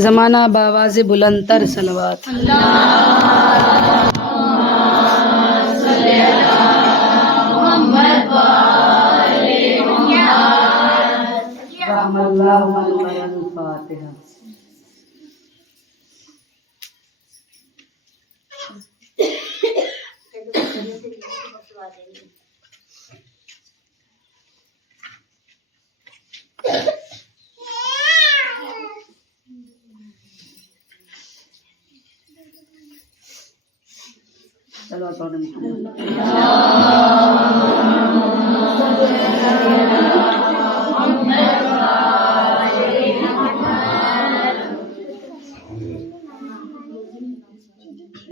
ज़माना बावाज़ बुलंदतर सलवात। फातिहा। चलो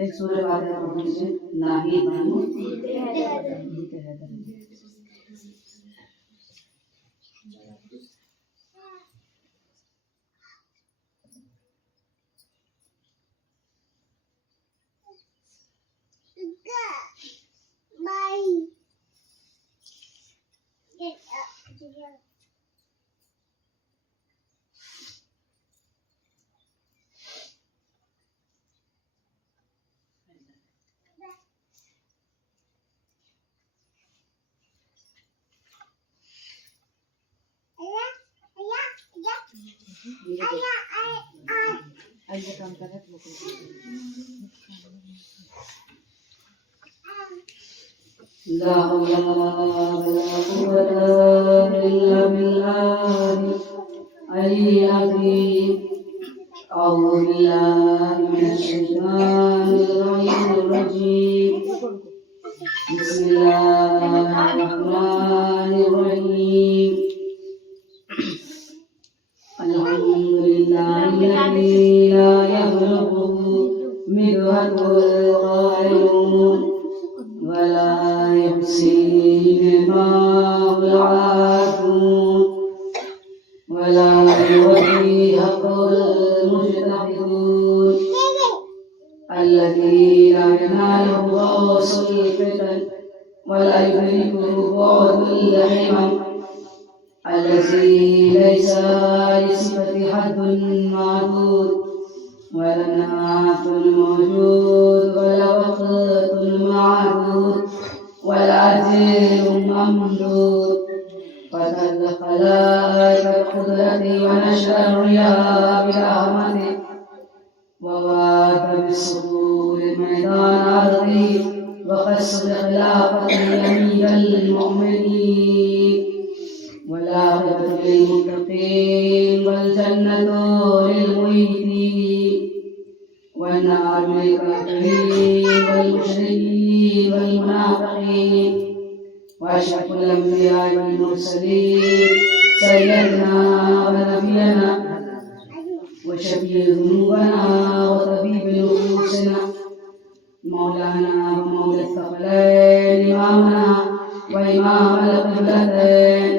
एक सूरह फातिहा पढ़ लीजिए। नाहिद बानो आइए काम कर रहे ला हौला वला कुव्वता इल्ला बिल्लाहि अलिyyil अज़ीम। अऊज़ु बिल्लाहि मिनश शैतानिर रजीम। बिस्मिल्लाहिर रहमानिर रहीम। अल्हम्दुलिल्लाहिल्लज़ी ला यब्लुगु मिदहुल ग़ाइलून वला युहसीहि माहुल आदून वला युवफ़ी हक़्क़ल मुजतहिदून الذين ينالهم غوص الفتن ولا يدركه بعد الحمم الذي ليس لصفة حد معدود ولا نعت موجود ولا وقت معدود ولا أجل ممدود فتد خلائق القدرة ونشر الرياح برحمته ووات بالصدور ميدان أرضه وخص بخلافته أمير المؤمنين والعاقبة للمتقين والجنة للمؤمنين والنار للكافرين والمشركين والمنافقين وأشرف الأنبياء والمرسلين سيدنا ونبينا وشفيع ذنوبنا وطبيب نفوسنا مولانا ومولى الثقلين إمامنا وإمام القبلتين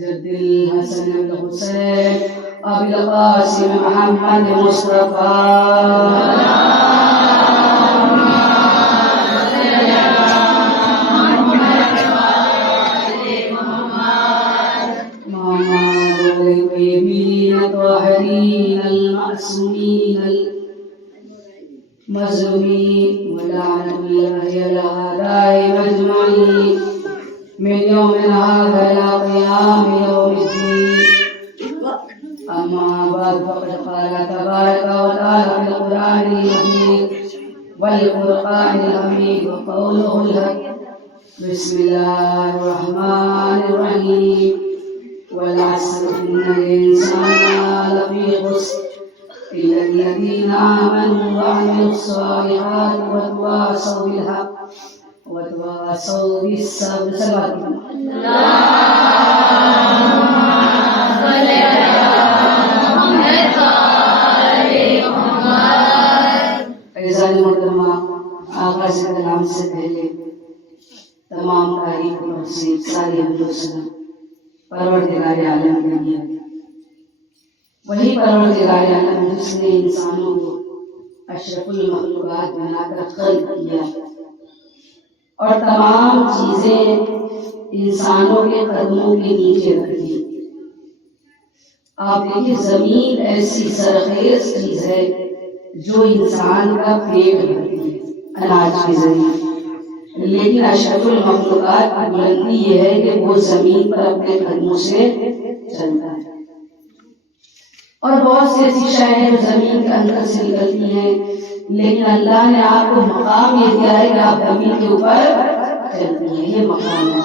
جد الحسن الحسين أبي القاسم محمد مصطفى الطاهرين المعصومين المظلومين ولعنة الله على أعدائهم أجمعين من يوم هذا إلى قيام يوم الدين. أما بعد فقد قال تبارك وتعالى في القرآن المجيد والفرقان الحميد وقوله الحق. بسم الله الرحمن الرحيم والعصر إن الإنسان لفي خسر إلا الذين آمنوا وعملوا الصالحات وتواصوا بالحق وتواصوا بالصبر. आगाज़ कलाम से पहले तमाम तारीफ और तौसीफ सारी हमदोसना परवरदिगार आलम के लिए, वही परवरदिगार आलम जिसने इंसानों को अशरफुल मखलूकात बनाकर खल्क किया और तमाम चीजें इंसानों के कदमों के नीचे रख दी। आप देखिए जमीन ऐसी सरखेज चीज है जो इंसान का पेट भरती है अनाज के जरिए, लेकिन अशरफुल मखलूकात की बुलंदी यह है कि वो जमीन पर अपने कदमों से चलता है। और बहुत सी ऐसी शय है जो जमीन के अंदर से निकलती हैं, लेकिन अल्लाह ने आपको मकाम ये दिया है कि आप जमीन के ऊपर चलती हैं, ये मकाम है।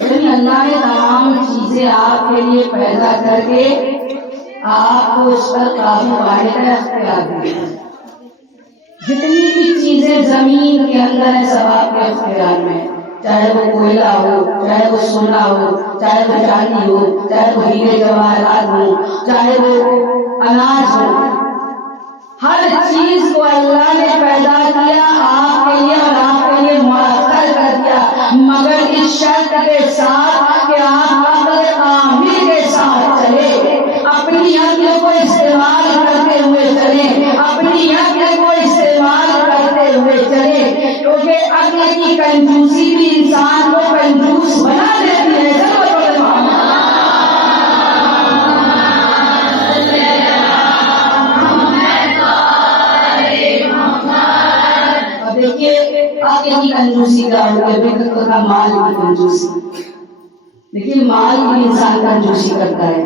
लेकिन अल्लाह ने तमाम चीजें आपके लिए पैदा करके आपको उस पर काबू पाने का अख्तियार दिया। जितनी भी चीजें जमीन के अंदर है सब आपके अख्तियार में, चाहे वो कोयला हो, चाहे वो सोना हो, चाहे वो चांदी हो, चाहे वो हीरे जवाहरात हो, चाहे वो अनाज हो, हर चीज को अल्लाह ने पैदा किया आपके लिए और आपके लिए मुयस्सर कर दिया, मगर इस शर्त के साथ कि आप अक्ल कामिल के साथ चले, अपनी अक्ल को इस्तेमाल करते हुए चले, अपनी अक्ल को इस्तेमाल करते हुए चले, क्योंकि अक्ल की कंजूसी भी इंसान को कंजूस बना देती है। अक्ल की कंजूसी का होगा माल की कंजूसी। देखिए माल भी इंसान कंजूसी करता है,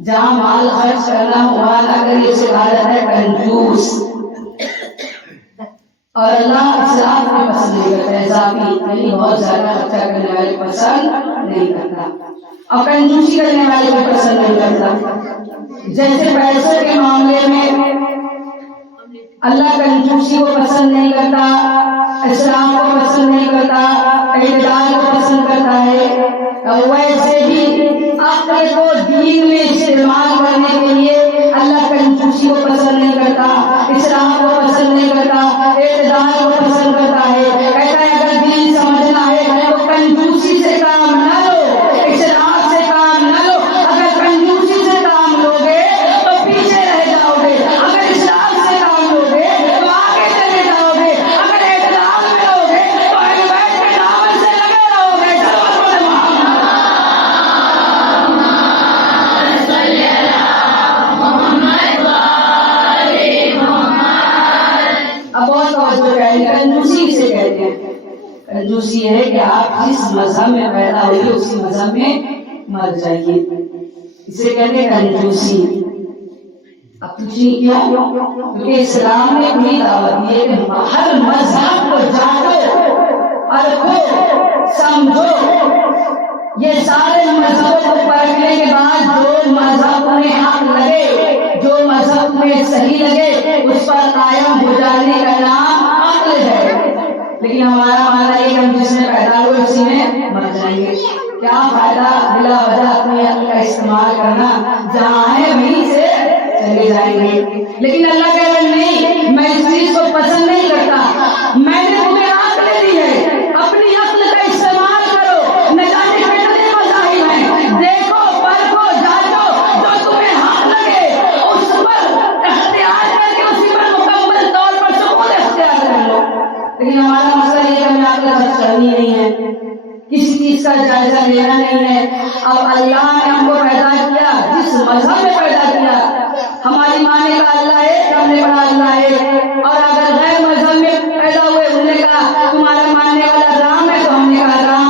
जहाँ माल खर्च करना वहां ना करिए, उसे कहा जाता है कंजूस। और अल्लाह इसराफ में पसंद नहीं करता है, इजाफी यानी बहुत ज्यादा खर्चा करने वाले पसंद नहीं करता, और कंजूसी करने वाले को पसंद नहीं करता। जैसे पैसे के मामले में अल्लाह कंजूसी को पसंद नहीं करता, इस्लाम को पसंद नहीं करता, इत्मीनान को पसंद करता है, वैसे ही अक्ल को दीन में इस्तेमाल करने के लिए अल्लाह कंजूसी को पसंद नहीं करता, इस्लाम को पसंद नहीं करता, इत्मीनान को पसंद करता है। कहता है अगर दीन समझना है तो कंजूसी से काम न लो, इस्लाम से काम न लो। अगर कंजूसी से काम लोगे तो पीछे रह जाओगे, अगर इस्लाम से काम लोगे तो आगे चले जाओगे, अगर इत्मीनान में लोगे तो अहलबैत के दामन से लगे रहोगे। अब बहुत कंजूसी से कहते हैं, कंजूसी है कि आप जिस मजहब में पैदा हुए उसी मजहब में मर जाइए, इसे कहते हैं कंजूसी। अब पूछिए क्यों? क्योंकि इस्लाम ने पूरी दावत दी है कि हर मजहब को जानो, परखो, समझो। ये सारे मजहबों को परखने के बाद जो मजहब में हक लगे, जो मजहब में सही लगे, उस पर कायम हो जाने का नाम अक्ल है। लेकिन हमारा मानना है कि हम जिसमें पैदा हुए उसी में मर जाएंगे। क्या फायदा बिला वजह अपनी अक्ल का इस्तेमाल करना, जहाँ है वहीं से चले जाएंगे। लेकिन अल्लाह कह रहे नहीं, मैं इस चीज को पसंद नहीं करता, मैंने तुम्हें अक्ल दी है, अपनी अक्ल का इस्तेमाल करो। न जाने कितने मज़ाहिब हैं, देखो, परखो, जांचो, जो तुम्हें हाथ लगे उस पर इख्तियार करके उसी पर मुकम्मल तौर पर सुकून इख्तियार कर लो। लेकिन हमारा मसला ये है कि हमें अक्ल खर्च करनी नहीं है, किसी चीज का जायजा लेना नहीं है। अब अल्लाह ने हमको पैदा किया, जिस मजहब में पैदा किया, हमारी माने का अल्लाह है, हमने पढ़ा अल्लाह है। और अगर गैर मजहब में पैदा हुए, उन्होंने कहा तुम्हारा मानने वाला राम है, तो हमने कहा राम।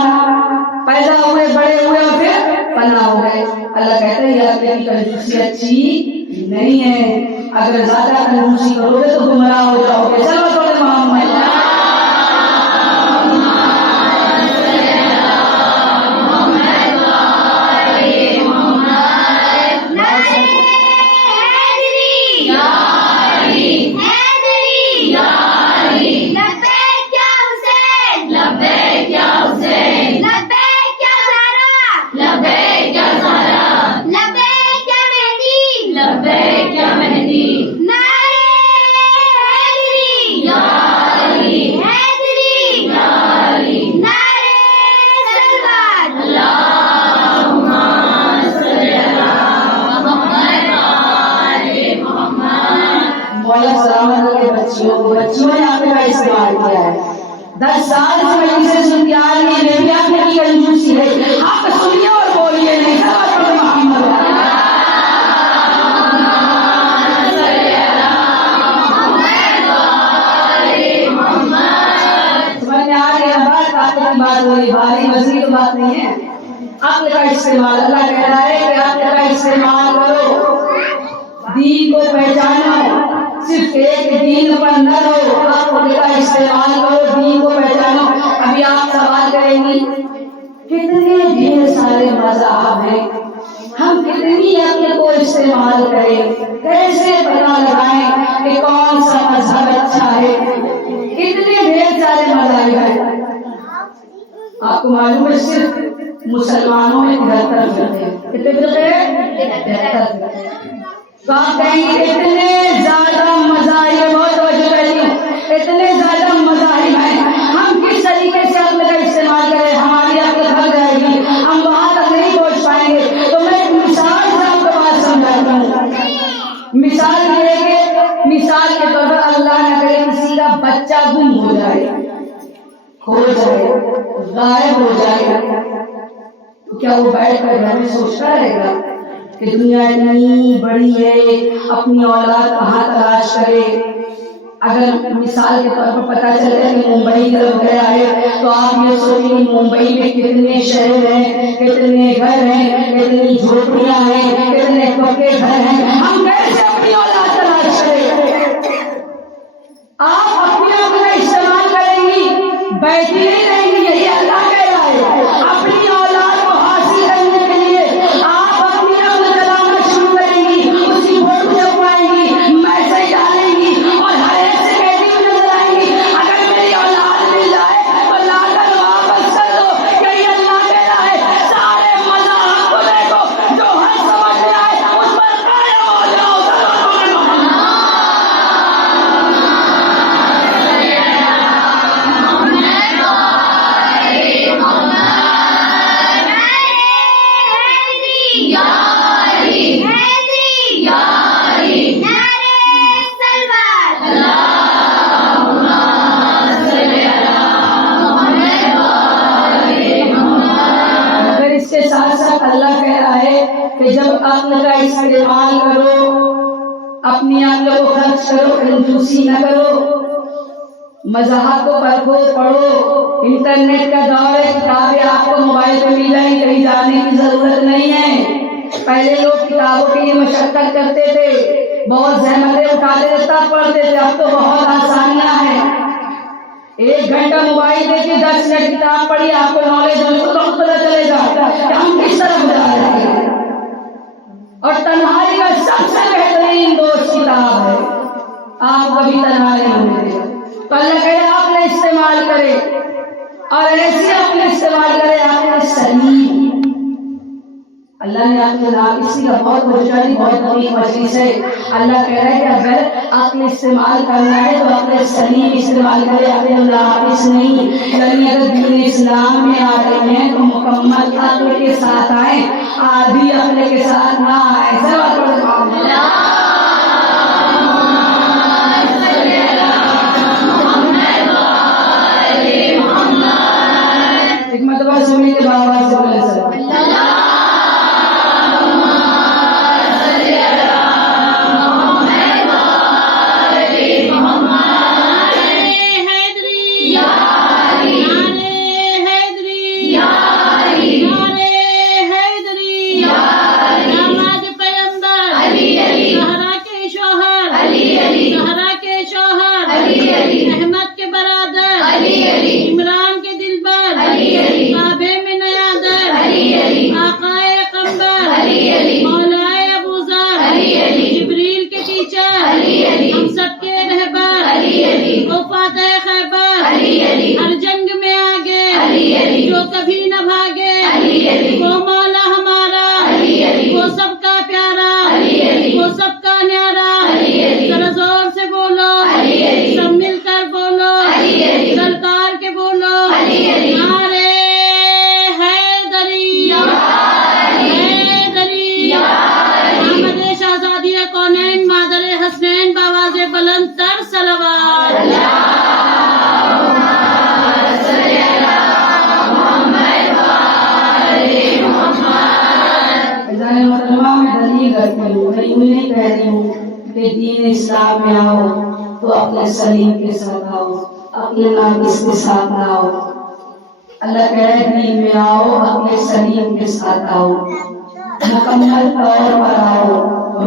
पैदा हुए, बड़े हुए और फिर पना हो गए। अल्लाह कहते हैं यह तेरी कंजूसी अच्छी नहीं है, अगर ज्यादा कंजूसी करोगे तो गुमराह हो जाओगे। चलो थोड़े मोहम्मद बच्चियों ने आपका इस्तेमाल किया है। 10 साल से मजलिस सुनती आ रही है, आपने की कंजूसी है। आप सुनिए और बोलिए नहीं। इस्तेमाल, अल्लाह कह रहा है कि अक्ल का इस्तेमाल करो, दीन को पहचानो, सिर्फ एक दीन पर न रहो, अक्ल का इस्तेमाल करो, दीन को पहचानो। अभी आप सवाल करेंगी कितने ढेर सारे मज़हब हैं, हम कितनी अक्ल को इस्तेमाल करें, कैसे पता लगाएं कि कौन सा मजहब अच्छा है, इतने ढेर सारे मज़हब हैं। आपको मालूम है सिर्फ मुसलमानों में 73 फिरके हैं, कितने फिरके हैं? 73। तो आप कहेंगे इतने ज्यादा मज़ाहिब, बहुत वजह कहती हूँ, इतने ज्यादा मज़ाहिब हैं, हम किस तरीके से अक्ल का इस्तेमाल करें, हमारी अक्ल थक जाएगी, हम वहां तक नहीं पहुंच पाएंगे। तो मैं एक मिसाल से आपको बात समझाता हूँ। मिसाल ये है कि मिसाल के तौर पर अल्लाह न करे किसी का बच्चा गुम हो जाए, खो जाए, गायब हो जाए, तो क्या वो बैठ कर घर में सोचता रहेगा कि दुनिया इतनी बड़ी है, अपनी औलाद कहाँ तलाश करे? अगर मिसाल के तौर पर पता चले कि मुंबई की तरफ गया है, तो आप ये सोचिए मुंबई में कितने शहर हैं, कितने घर हैं, कितनी झोपड़ियां हैं, कितने पक्के घर हैं, हम कैसे अपनी औलाद तलाश करें? आप अपने आप का इस्तेमाल करेंगी, बैठी नहीं रहेंगी, यही अल्लाह कह रहा है। अपनी औलाद को हासिल करने के लिए आप अपनी अक्ल चलाना शुरू करेंगी, उसकी फोटो छपवाएंगी, मैसेज डालेंगी और हर एक से कहती हुई नजर आएंगी अगर मेरी औलाद मिल जाए तो लाकर वापस कर दो। यही अल्लाह कह रहा है, सारे मज़हब को देखो, जो हर समझ में आए उस पर कायम हो जाओ। अल्लाह कह रहा है कि जब अक्ल का इस्तेमाल करो, अपनी अक्ल को खर्च करो, कंजूसी न करो, मज़हब को परखो, पढ़ो। इंटरनेट का दौर है, किताबें आपको मोबाइल पे मिल जाएंगी, कहीं जाने की जरूरत नहीं है। पहले लोग किताबों के लिए मशक्कत करते थे, बहुत जहमतें उठाते थे, तब पढ़ते थे। अब तो बहुत आसानियां हैं, 1 घंटा मोबाइल देखिए, 10 मिनट किताब पढ़ी, आपको नॉलेज तो पता चलेगा कि हम किस तरफ जा रहे हैं। और तन्हाई का सबसे बेहतरीन दोस्त किताब है, आप कभी तन्हा नहीं होंगे। तो अल्लाह कहे आपने इस्तेमाल करे, और ऐसे आपने इस्तेमाल करे आपने सलीम। अल्लाह ने आपके नाम इसी का बहुत बुजुर्ग, बहुत बड़ी मजलिस है। अल्लाह कह रहा है कि अगर आपने इस्तेमाल करना है तो अपने सलीम इस्तेमाल करें, अपने नाकिस नहीं। यानी अगर दीन इस्लाम में आ रहे हैं तो मुकम्मल अक्ल के साथ आए, आधी अक्ल के साथ ना आए। एक मतबा सुनने के बाद से बोले दीन इस्लाम में आओ तो अपने सलीम के साथ आओ, अपने नाकिस के साथ ना आओ। अल्लाह कह रहा है दीन में आओ, अपने सलीम के साथ आओ, मुकम्मल तौर पर आओ,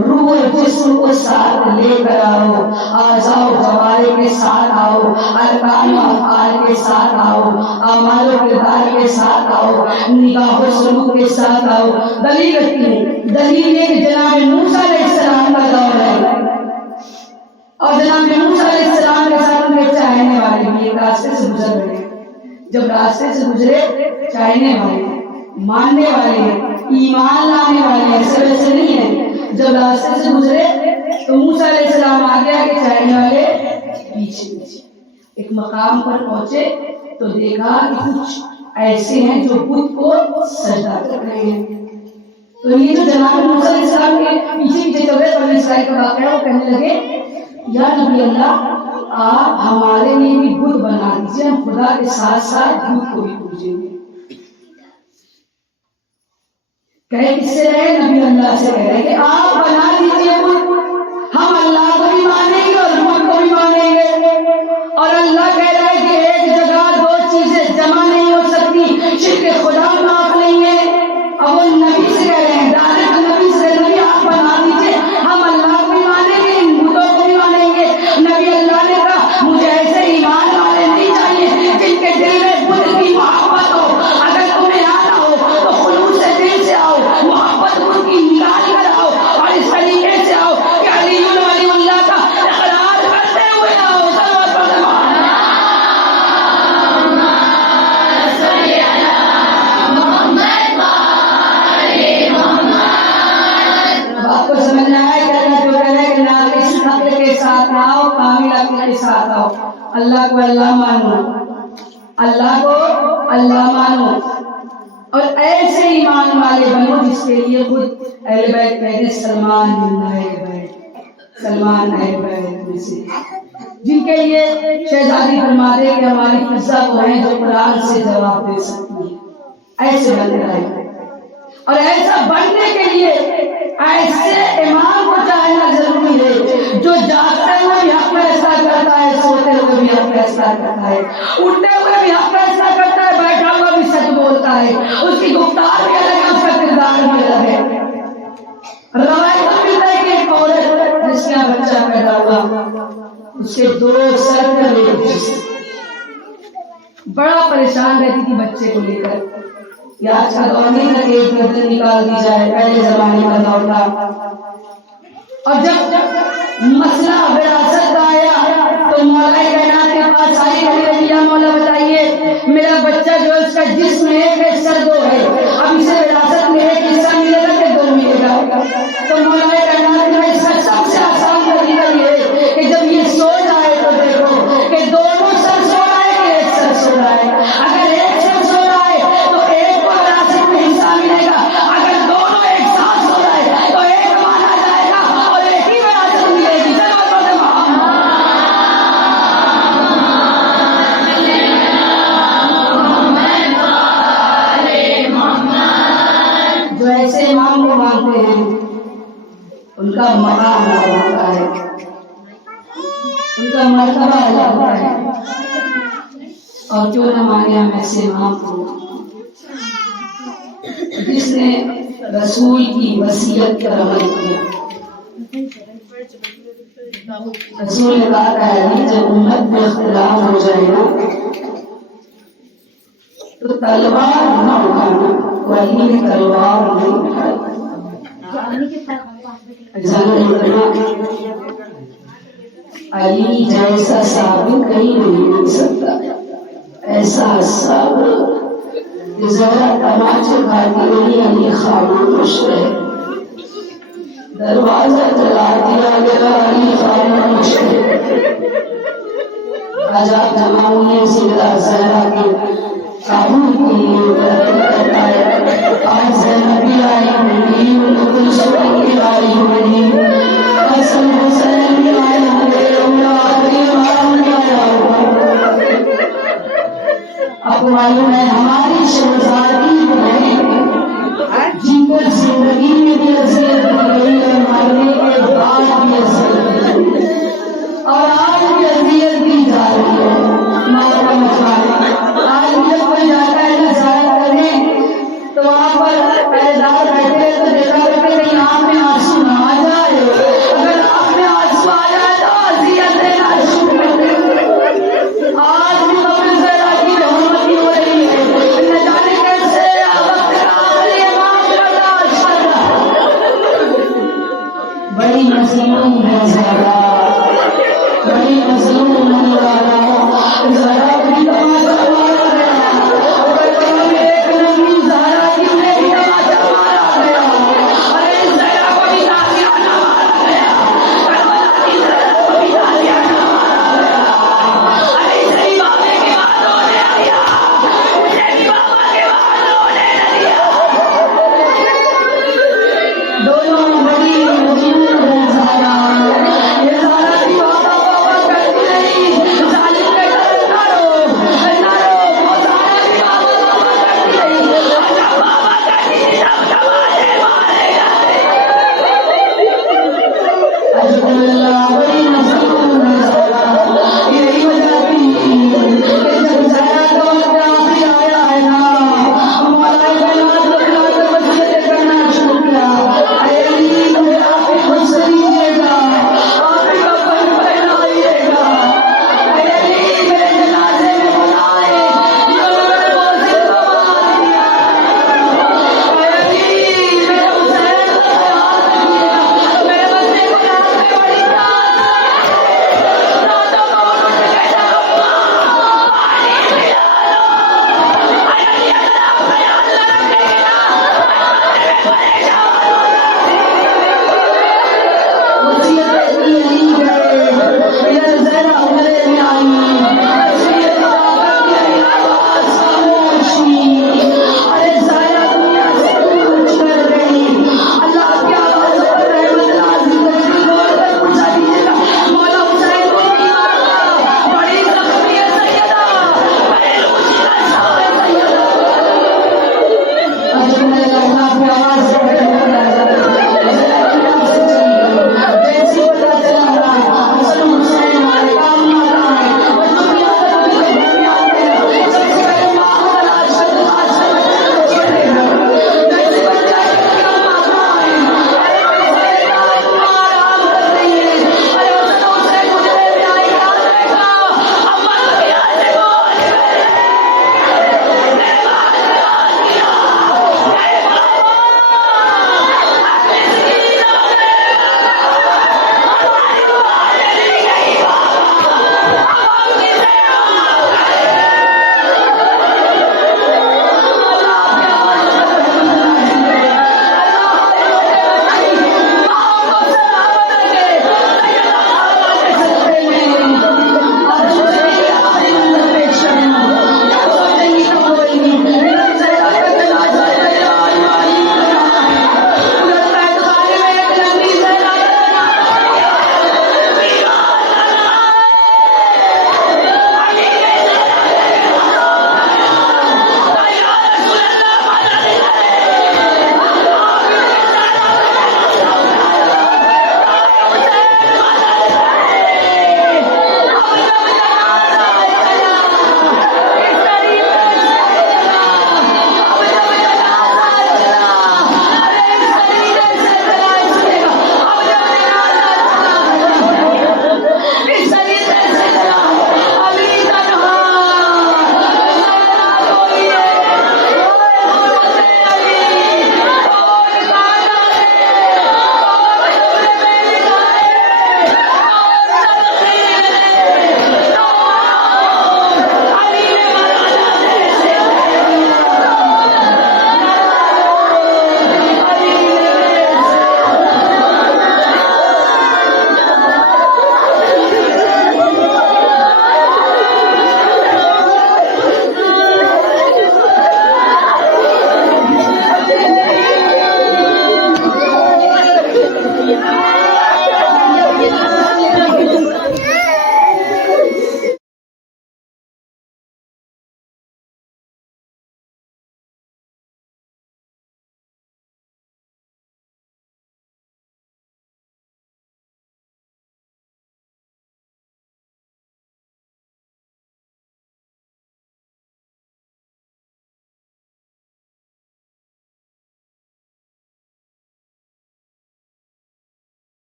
रूह और जिस्म को साथ लेकर आओ, आज़ाओ जवारे के साथ आओ, अरकान व अफ़आल के साथ आओ, अमाल व किरदार के साथ आओ, निगाह व सुलूक के साथ आओ। दलील रखती है, दलील है कि जनाब मूसा अलैहिस्सलाम का दौर है और जनाब मूसा अलैहिस्सलाम के साथ उनके चाहने वाले भी एक रास्ते से गुजर रहे। जब रास्ते से गुजरे, चाहने वाले, मानने वाले, ईमान लाने वाले, ऐसे वैसे नहीं है। जब रास्ते से गुजरे तो मूसा अलैहिस्सलाम आगे आगे, चाहने वाले पीछे पीछे। एक मकाम पर पहुंचे तो देखा कि कुछ ऐसे हैं जो बुत को सजदा कर रहे हैं। तो ये जो जनाब मूसा अलैहिस्सलाम के पीछे पीछे चल रहे बनी इसराइल का वाकया, वो कहने लगे या नबी अल्लाह, आप हमारे लिए भी बुत बना दीजिए, हम खुदा के साथ साथ बुत को भी पूजेंगे। कहे किससे रहे? नबी अल्लाह से कह रहे कि आप बना दीजिए बुत, हम अल्लाह को भी मानेंगे और बुत को भी मानेंगे। और अल्लाह कह रहा है कि एक जगह दो चीजें जमा नहीं हो सकती, शिर्क खुदा माफ नहीं है। अब वो नबी से कह रहे हैं, डायरेक्ट नबी से, नबी आप बना दीजिए, हम अल्लाह को भी मानेंगे, इन बुतों को भी मानेंगे। नबी अल्लाह ने कहा मुझे ऐसे ईमान वाले नहीं चाहिए जिनके दिल में बुत की मोहब्बत हो। अगर तुम्हें आना हो तो खुलूस से दिल से आओ, मोहब्बत बुत की निकाल कर आओ और इस तरीके से आओ कि अलीउल वलीउल्लाह का इकरार करते हुए आओ। आपको समझ में आया क्या जो कह रहे हैं कि नाक़िस अक्ल के साथ आओ, कामिल अक्ल के साथ आओ। अल्लाह को अल्लाह मानो, अल्लाह को अल्लाह मानो और ऐसे ईमान वाले बनो जिसके लिए खुद अहले बैत कहते हैं सलमान अहले बैत, सलमान अहले बैत में से, जिनके लिए शहजादी फरमाते कि हमारी फिजा को है जो कुरान से जवाब दे सकती है। ऐसे बनना है और ऐसा बनने के लिए ऐसे इमाम को चाहना जरूरी है जो जागते हुए भी हक फैसला करता है, सोते हुए भी हक फैसला करता है, उठते हुए भी हक फैसला करता है, बैठा हुआ भी सच बोलता है, उसकी गुफ्तार भी अलग है, उसका किरदार भी अलग है। रवायत मिलता है कि एक औरत जिसके यहाँ बच्चा पैदा हुआ, उसके दो सर पर बड़ा परेशान रहती थी बच्चे को लेकर। या आज का दौर नहीं था कि एक गर्दन निकाल दी जाए, पहले जमाने का दौर था। और जब मसला विरासत का आया तो मौला कायनात के पास आई, या मौला बताइए मेरा बच्चा जो है उसका जिस्म एक है, सर दो है, अब इसे विरासत में एक हिस्सा मिलेगा कि दो मिलेगा? तो मौला कायनात ने इसका सबसे आसान तरीका ये है कि जब ये सो जाए तो देखो कि दोनों सर सो रहा है कि एक सर सो रहा है। अगर एक सर सो रहा है तो एक को विरासत में हिस्सा मिलेगा, अगर दोनों एक साथ सो रहा है तो एक माना जाएगा और एक ही विरासत मिलेगी। जो ऐसे इमाम को मानते हैं उनका मकाम अलग होता है, उनका मर्तबा अलग होता है। और क्यों न माने हम ऐसे इमाम को जिसने रसूल की वसीयत पर अमल किया। रसूल ने कहा है जब उम्मत में इख्तिलाफ हो जाएगा तो तलवार न उठाना, वली ने तलवार नहीं उठाई। अली जैसा साबित कहीं नहीं मिल सकता, ऐसा सब्र जरा तमाचे खाती नहीं, अली खामोश है। दरवाजा चला दिया गया, अली खामोश है। आजाद जमाने जिंदा सहरा के काबू के लिए आज नबी आई हुई, उनको सुबह आई हुई, हसन हुसैन भी आए होंगे, आपको मालूम है हमारी शहजादी है जिनको जिंदगी में भी अज़ियत दी गई है, मरने के बाद भी अज़ियत दी गई और आज भी अज़ियत दी जा रही है। माँ का मसला आज भी जब कोई जाता है मजलूम है ज़रा, बड़ी मजलूम है ज़रा, ज़रा भी तमाशा